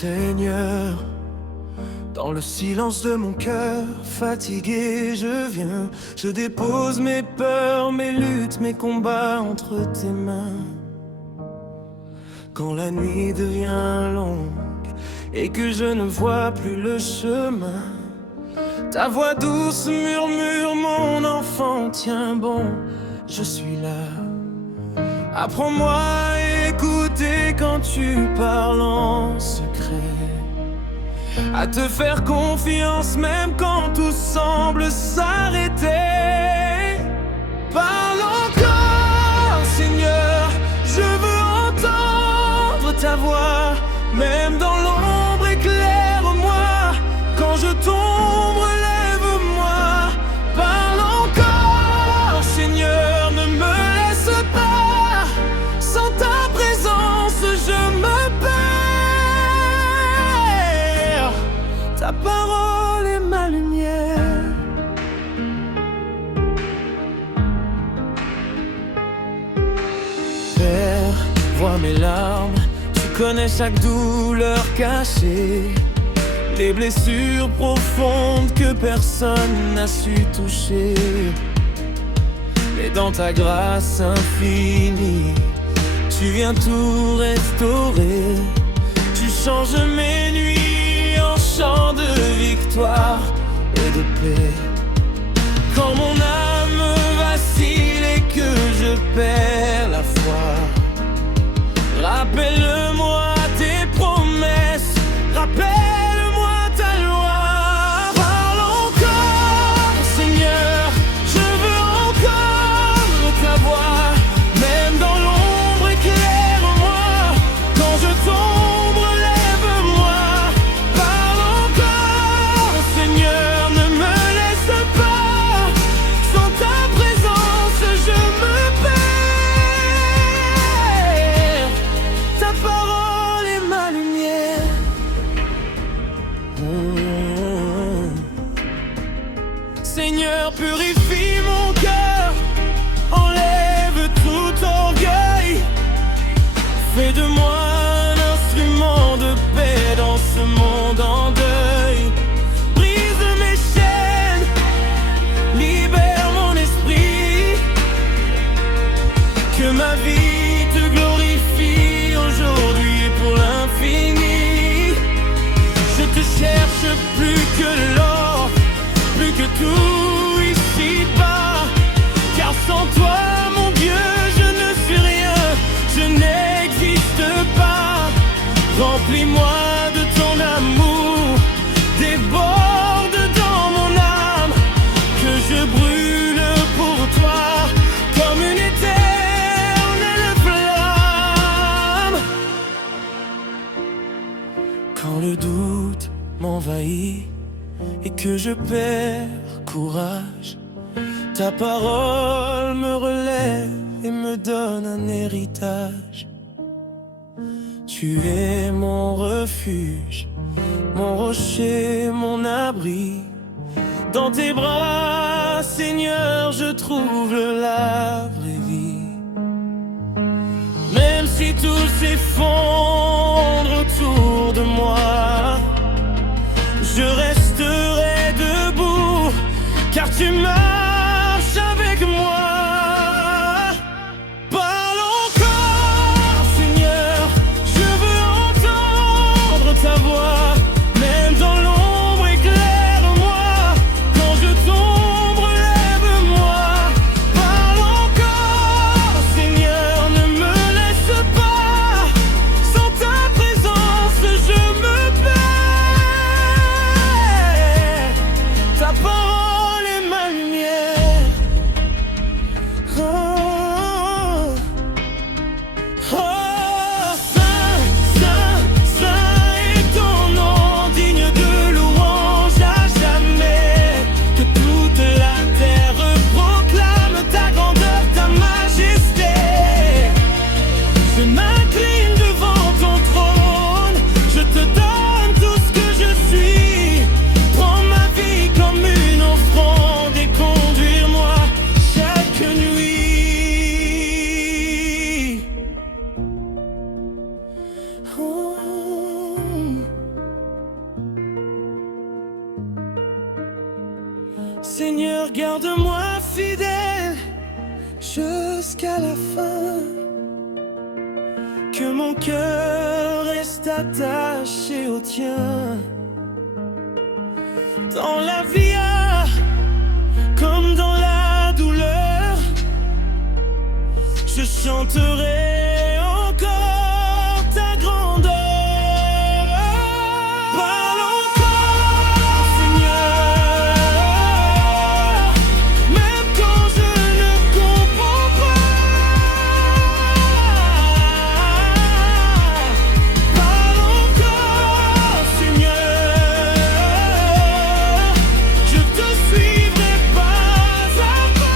Seigneur, dans le silence de mon cœur, fatigué, je dépose mes peurs, mes luttes, mes combats entre tes mains. Quand la nuit devient longue et que je ne vois plus le chemin, ta voix douce murmure, mon enfant, tiens bon, je suis là. Apprends-moi à écouter quand tu parles en secret, à te faire confiance même quand tout semble s'arrêter. Parle encore, Seigneur, je veux entendre ta voix. Même dans l'ombre, éclaire-moi. Quand je tombe, relève-moi. Parle encore, Seigneur, ne me laisse pas. Sans ta présence, je me perds. Ta parole est ma lumière. Père, vois mes larmes. Tu connais chaque douleur cachée, les blessures profondes que personne n'a su toucher. Mais dans ta grâce infinie, tu viens tout restaurer. Tu changes mes nuits en chants de victoire et de paix. Quand mon âme vacille et que je perds la foi, rappelle-moi tes promesses, rappelle-moi ta loi. Parle encore, Seigneur, je veux encore ta voix. Même dans l'ombre, éclaire-moi. Quand je tombe, relève-moi. Parle encore, Seigneur, ne me laisse pas. Sans ta présence, je me perds. Ta parole est ma lumière. Seigneur, purifie mon cœur, enlève tout orgueil. Fais de moi un instrument de paix dans ce monde en deuil. Brise mes chaînes, libère mon esprit. Que ma vie te glorifie aujourd'hui et pour l'infini. Je te cherche plus que l'or, plus que tout ici-bas. Car sans toi, mon Dieu, je ne suis rien, je n'existe pas. Remplis-moi de ton amour, déborde dans mon âme. Que je brûle pour toi comme une éternelle flamme. Quand le doute m'envahit et que je perds courage, ta parole me relève et me donne un héritage. Tu es mon refuge, mon rocher, mon abri. Dans tes bras, Seigneur, je trouve la vraie vie. Même si tout s'effondre autour de moi, je resterai debout, car tu marches avec moi. Parle encore, Seigneur, je veux entendre ta voix. Même dans l'ombre, éclaire-moi. Quand je tombe, relève-moi. Parle encore, Seigneur, ne me laisse pas. Sans Garde-moi fidèle jusqu'à la fin, que mon cœur reste attaché au tien. Dans la vie, comme dans la douleur, je chanterai encore ta grandeur. Parle encore, Seigneur, même quand je ne comprends pas. Parle encore, Seigneur, je te suivrai pas à pas.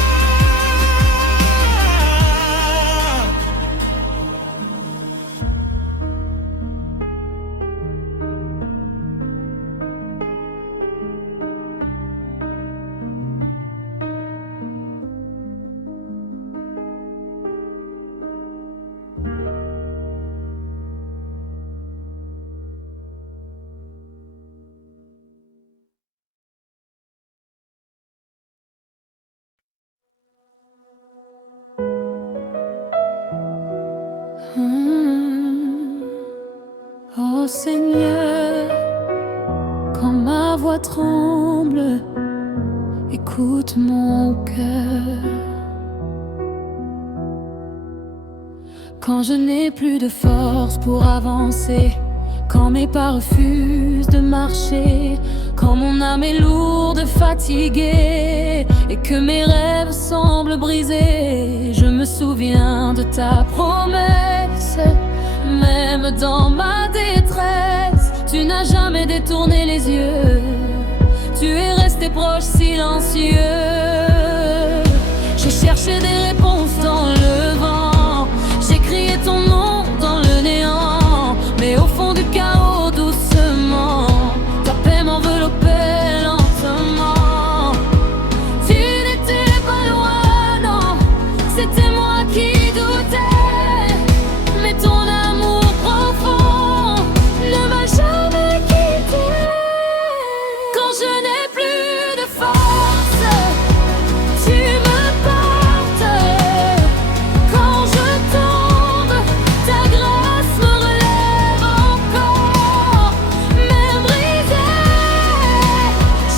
Oh Seigneur, quand ma voix tremble, écoute mon cœur. Quand je n'ai plus de force pour avancer, quand mes pas refusent de marcher, quand mon âme est lourde, fatiguée, et que mes rêves semblent brisés, je me souviens de ta promesse. Même dans ma détresse, tu n'as jamais détourné les yeux. Tu es resté proche, silencieux. J'ai cherché des réponses dans le vent, j'ai crié ton nom dans le néant, mais au fond du chaos, doucement, ta paix m'enveloppait lentement. Tu n'étais pas loin, non, c'était moi qui doutais, mais ton amour profond ne m'a jamais quitté. Quand je n'ai plus de force, tu me portes. Quand je tombe, ta grâce me relève encore. Même brisé,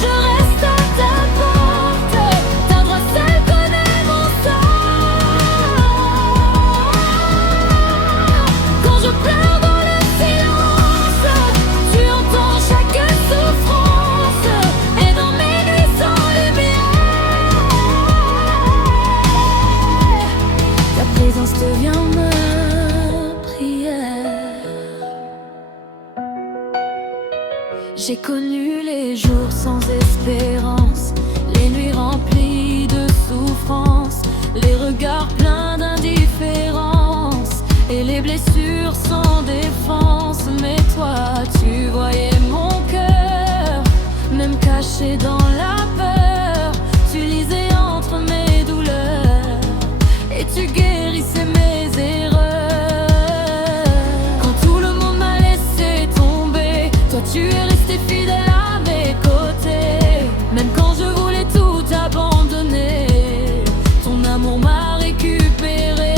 je reste à ta porte. Ta voix seule connaît mon sort. Quand je pleure dans le silence, tu entends chaque souffrance, et dans mes nuits sans lumière, ta présence devient ma prière. J'ai connu les jours sans espérance, les nuits remplies de souffrance, les regards pleins d'indifférence, et les blessures sans défense. Mais toi, tu voyais mon cœur, même caché dans la peur. Tu lisais entre mes douleurs, et tu guérissais mes erreurs. Quand tout le monde m'a laissé tomber, toi tu es resté fidèle à mes côtés. Même quand je voulais tout abandonner, ton amour m'a récupéré.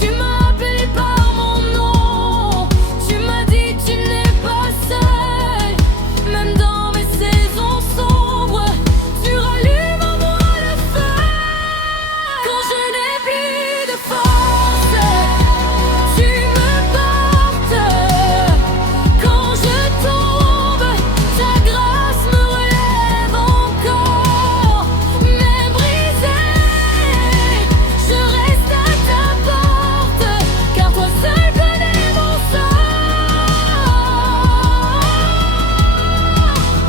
Tu m'as appelé par mon nom, tu m'as dit tu n'es pas seul. Même dans mes saisons sombres, tu rallumes en moi le feu. Quand je n'ai plus de force, tu me portes. Quand je tombe, ta grâce me relève encore. Même brisé, je reste à ta porte, car toi seul connais mon sort.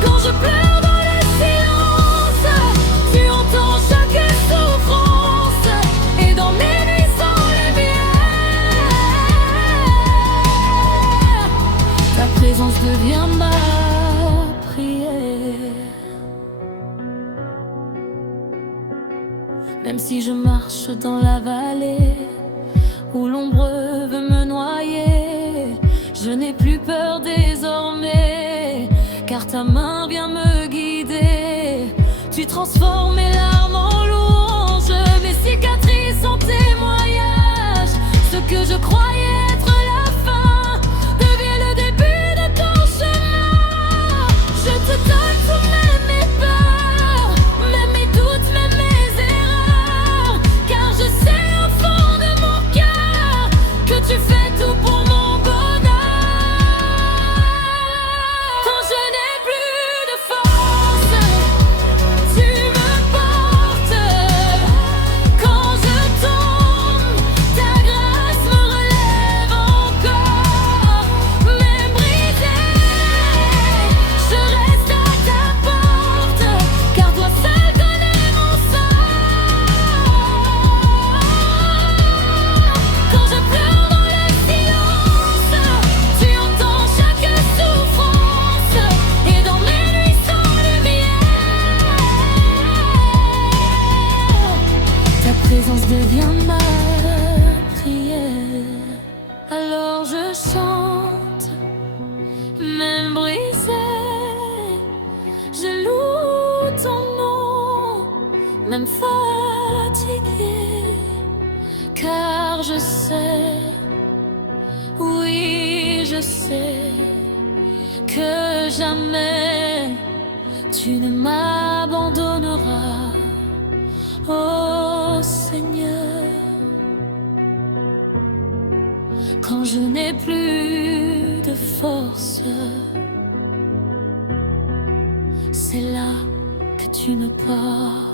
Quand je pleure dans le silence, tu entends chaque souffrance, et dans mes nuits sans lumière, ta présence devient ma prière. Même si je marche dans la vallée où l'ombre veut me noyer, je n'ai plus peur désormais, car ta main vient me guider. Tu transformes mes larmes en louanges, mes cicatrices en témoignages. Ce que je croyais être la fin devient le début de ton chemin. Je te donne tous mes peurs, même mes doutes, même mes erreurs, car je sais au fond de mon cœur que tu fais tout pour mon bonheur. Quand je n'ai plus de force, tu me portes. Quand je tombe, ta grâce me relève encore. Même brisé, je reste à ta porte, car toi seul connais mon sort. Quand je pleure dans le silence, tu entends chaque souffrance, et dans mes nuits sans lumière, ta présence devient ma prière. Alors je chante, même brisé, je loue ton nom, même fatigué, car je sais, oui je sais, que jamais tu ne m'abandonneras, oh Seigneur. Quand je n'ai plus de force, c'est là que tu me portes.